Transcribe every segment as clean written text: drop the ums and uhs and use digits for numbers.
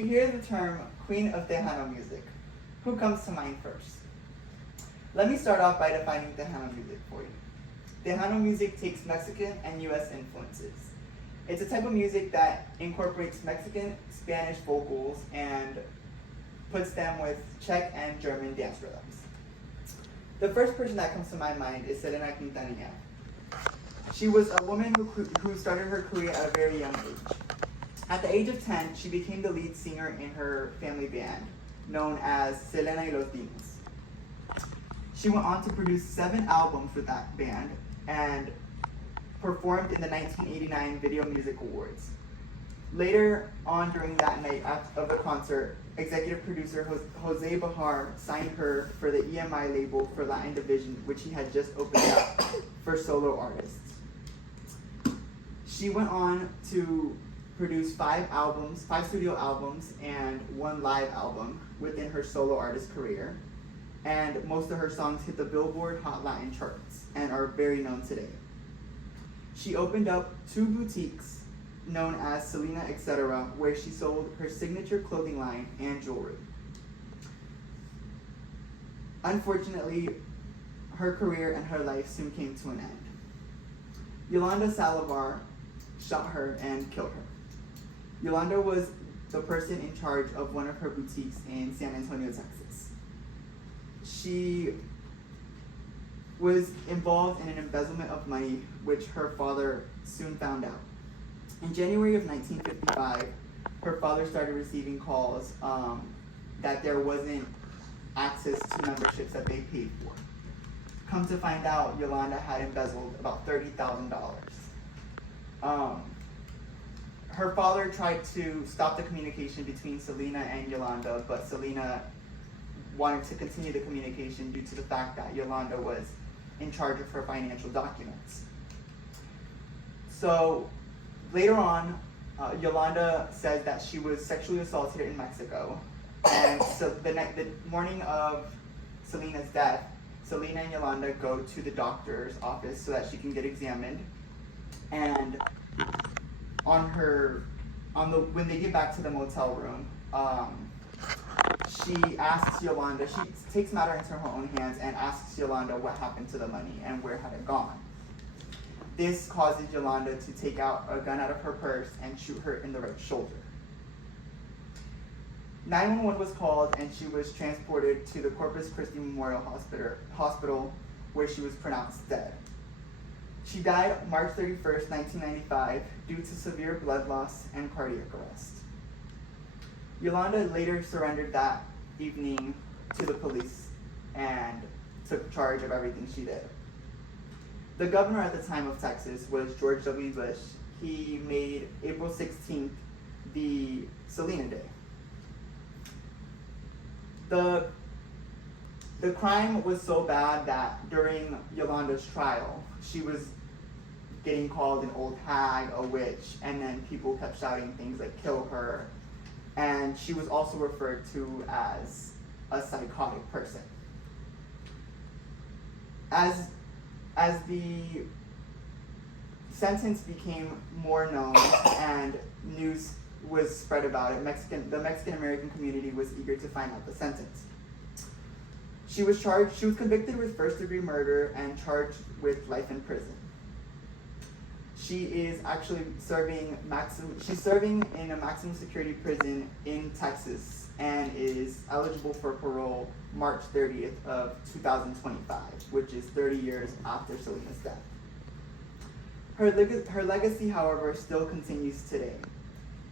You hear the term Queen of Tejano music. Who comes to mind first? Let me start off by defining Tejano music for you. Tejano music takes Mexican and US influences. It's a type of music that incorporates Mexican, Spanish vocals and puts them with Czech and German dance rhythms. The first person that comes to my mind is Selena Quintanilla. She was a woman who started her career at a very young age. At the age of 10, she became the lead singer in her family band, known as Selena y los Dinos. She went on to produce 7 albums with that band and performed in the 1989 Video Music Awards. Later on during that night of the concert, executive producer Jose Bahar signed her for the EMI label for Latin Division, which he had just opened up for solo artists. She went on to produce 5 studio albums, and 1 live album within her solo artist career. And most of her songs hit the Billboard Hot Latin charts and are very known today. She opened up 2 boutiques known as Selena Etc., where she sold her signature clothing line and jewelry. Unfortunately, her career and her life soon came to an end. Yolanda Salivar shot her and killed her. Yolanda was the person in charge of one of her boutiques in San Antonio, Texas. She was involved in an embezzlement of money, which her father soon found out. In January of 1955, her father started receiving calls that there wasn't access to memberships that they paid for. Come to find out, Yolanda had embezzled about $30,000. Her father tried to stop the communication between Selena and Yolanda, but Selena wanted to continue the communication due to the fact that Yolanda was in charge of her financial documents. So later on, Yolanda said that she was sexually assaulted in Mexico. And so the morning of Selena's death, Selena and Yolanda go to the doctor's office so that she can get examined. And when they get back to the motel room, she asks Yolanda, she takes matter into her own hands and asks Yolanda what happened to the money and where had it gone. This causes Yolanda to take out a gun out of her purse and shoot her in the right shoulder. 911 was called and she was transported to the Corpus Christi Memorial Hospital where she was pronounced dead. She died March 31st, 1995 due to severe blood loss and cardiac arrest. Yolanda later surrendered that evening to the police and took charge of everything she did. The governor at the time of Texas was George W. Bush. He made April 16th the Selena Day. The crime was so bad that during Yolanda's trial, she was getting called an old hag, a witch, and then people kept shouting things like kill her. And she was also referred to as a psychotic person. As the sentence became more known and news was spread about it, the Mexican American community was eager to find out the sentence. She was convicted with first-degree murder and charged with life in prison. She is actually serving in a maximum security prison in Texas and is eligible for parole March 30th of 2025, which is 30 years after Selena's death. Her legacy, however, still continues today.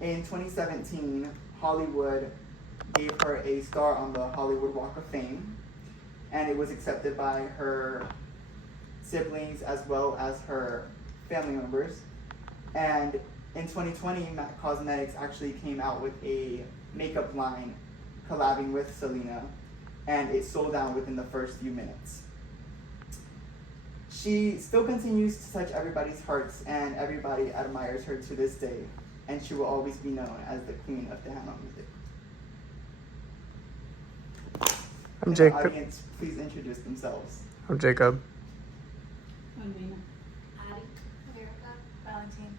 In 2017, Hollywood gave her a star on the Hollywood Walk of Fame, and it was accepted by her siblings as well as her family members. And in 2020, MAC Cosmetics actually came out with a makeup line collabing with Selena, and it sold out within the first few minutes. She still continues to touch everybody's hearts, and everybody admires her to this day, and she will always be known as the Queen of Tejano music. I'm Jacob. The audience, please introduce themselves. I'm Jacob. I'm Nina. Addie. Erica. Valentine.